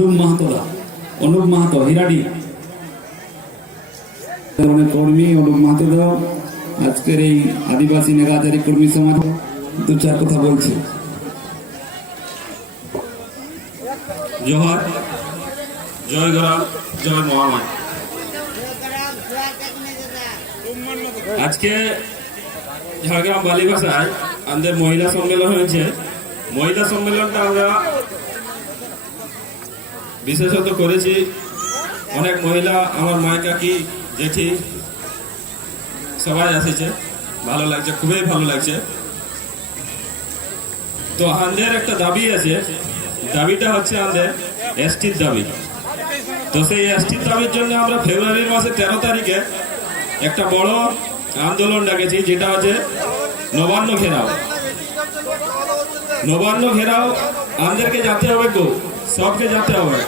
অনুপ মাহাতো হিরাডি কর্মী অনুপ মাহাতো আজকের এই আদিবাসী নেগাজারি কর্মী সমাজ দু চার কথা বলছে। জোহার, জয় গ্রাম, জয় মহামায়। আজকে ঝাড়গ্রাম বালিভাষায় আমাদের মহিলা সম্মেলন হয়েছে। মহিলা সম্মেলনটা আমরা বিশেষত করেছি, অনেক মহিলা, আমার মায়, কাকি, জেঠি সবাই এসেছে। ভালো লাগছে, খুবই ভালো লাগছে। তো আমাদের একটা দাবি আছে, দাবিটা হচ্ছে আমাদের এসটির দাবি। তো সেই এসটির দাবির জন্য আমরা ফেব্রুয়ারি মাসের 13 তারিখে একটা বড় আন্দোলন ডাকেছি, যেটা হচ্ছে নবান্ন ঘেরাও। নবান্ন ঘেরাও আমাদেরকে যেতে হবে, গো সবকে যেতে হবে,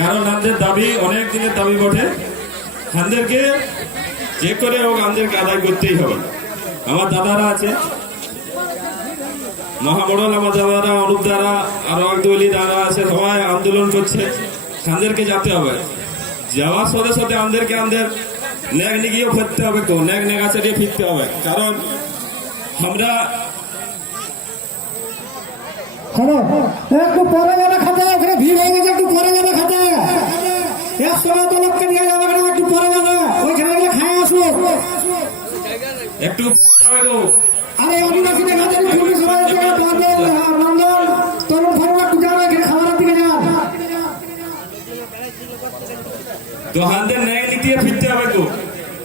কারণ আমাদের দাবি অনেক দিনের দাবি বটে। আমাদেরকে যে করে হোক আমাদেরকে আদায় করতেই হবে। আমার দাদারা আছে, মহামডল, আমার দাদারা, অনুপ দাদা, আরো একদলি দাদা আছে, সবাই আন্দোলন করছে। আমাদেরকে যেতে হবে। যাওয়ার সাথে সাথে আমাদেরকে আমাদের ন্যাগ নিগিয়েও ফিরতে হবে, তো ন্যাগ নেগাচারিয়ে ফিরতে হবে। কারণ আমরা একটু পরে যাবে খাতে, ওখানে ভিড় হয়ে গেছে, একটু পরে যাবে খাতে। একসময় তো লোককে নিয়ে যাবে, একটু পরে যাবে, ওইখানে গেলে খায় আসবো একটু। আরে আদিবাসী নেগাজারি কর্মী সমাজ নন্দন তরুণ ফরওয়ার্ড একটু যাবে, এখানে খাবারের দিকে যান। তো আমাদের ন্যায় নীতি ফিরতে হবে, তো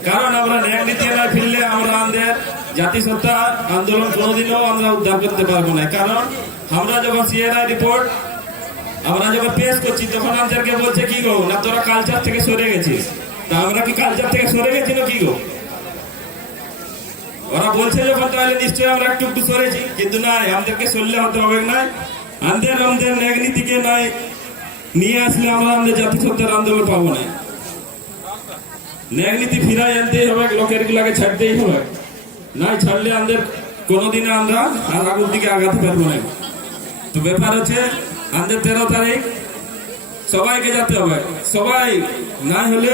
কারণ আমরা ন্যায় নীতি না ফিরলে আমরা আমাদের জাতিসত্তা আন্দোলন কোনোদিনও আমরা উদ্ধার করতে পারবো না। কারণ আমরা যখন সিএনআই রিপোর্ট আমরা যখন পেশ করছি, তখন আমাদেরকে বলছে কি গো, না তোরা কালচার থেকে সরে গেছিস। তা আমরা কি কালচার থেকে সরে গেছি না কি গো? ওরা বলছে যখন, তাহলে নিশ্চয়ই আমরা একটু একটু সরেছি। কিন্তু না, আমাদেরকে সরলে হতে হবে না। আমাদের ন্যায় নীতিকে নয় নিয়ে আসলে আমরা আমাদের জাতিসত্তার আন্দোলন পাবো না। ন্যায় নীতি ফিরাই আনতেই হবে, লোকের গুলাকে ছাড়তেই হবে। নাই ছাড়লে আমাদের কোনোদিনে আমরা আর আগুন দিকে আগাতে পারবো না। তো ব্যাপার হচ্ছে আমাদের 13 তারিখ সবাইকে যেতে হবে। সবাই না হলে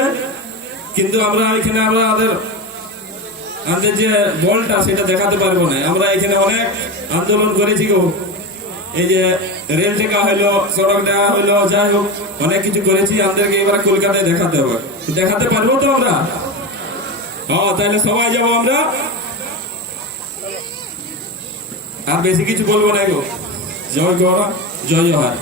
কিন্তু আমরা এখানে আমাদের যে বলটা সেটা দেখাতে পারবো না। আমরা এখানে অনেক আন্দোলন করেছি গো, এই যে রেল টেকা হইলো, সড়ক দেওয়া হইলো, যাই হোক অনেক কিছু করেছি। আমাদেরকে এবার কলকাতায় দেখাতে হবে। দেখাতে পারবো তো আমরা? হ্যাঁ, তাহলে সবাই যাবো আমরা। আর বেশি কিছু বলবো না গো। জয় গৌরা, জয় জোহার।